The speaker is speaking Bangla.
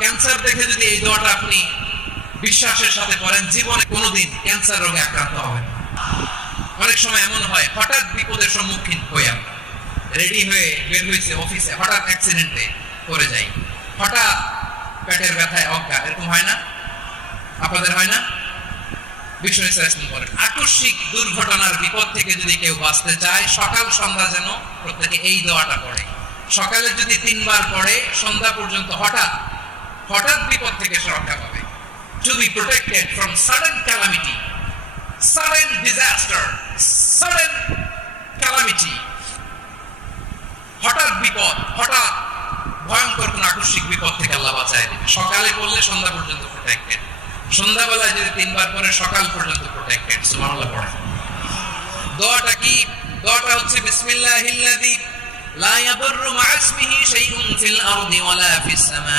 ক্যান্সার দেখে যদি এই দোয়াটা আপনি বিশ্বাসের সাথে পড়েন, জীবনে কোনোদিন ক্যান্সার রোগে আক্রান্ত হবেন না। অনেক সময় এমন হয়, হঠাৎ বিপদের সম্মুখীন হয়ে আমরা রেডি হয়ে বের হয়েছে অফিসে, হঠাৎ অ্যাক্সিডেন্টে পড়ে যাই, হঠাৎ পেটের ব্যথায় অজ্ঞা, এরকম হয় না? আপনাদের হয় না? বিষ্ণু ইসলাম বলেন, আকস্মিক দুর্ঘটনার বিপদ থেকে যদি কেউ বাঁচতে চায়, সকাল সন্ধ্যা যেন প্রত্যেকে এই দোয়াটা পড়ে। সকালে যদি 3 বার পড়ে, সন্ধ্যা পর্যন্ত হঠাৎ হঠাৎ বিপদ থেকে সে রক্ষা পাবে। To be protected from sudden calamity, sudden disaster, sudden calamity, হঠাৎ বিপদ, হঠাৎ ভয়ঙ্কর কোন আকস্মিক বিপদ থেকে আল্লাহ বাঁচায় দিবে। সকালে পড়লে সন্ধ্যা পর্যন্ত প্রোটেক্টেড, সন্ধ্যাবেলায় যদি 3 বার পরে সকাল পর্যন্ত প্রোটেক্টেড। সুবহানাল্লাহ পড়ে। দোয়াটা কি? দোয়াটা হচ্ছে বিসমিল্লাহিল্লাযী লা ইয়াদুররু মা ইসমিহি শাইউন ফিল আরদি ওয়ালা ফিস সামা।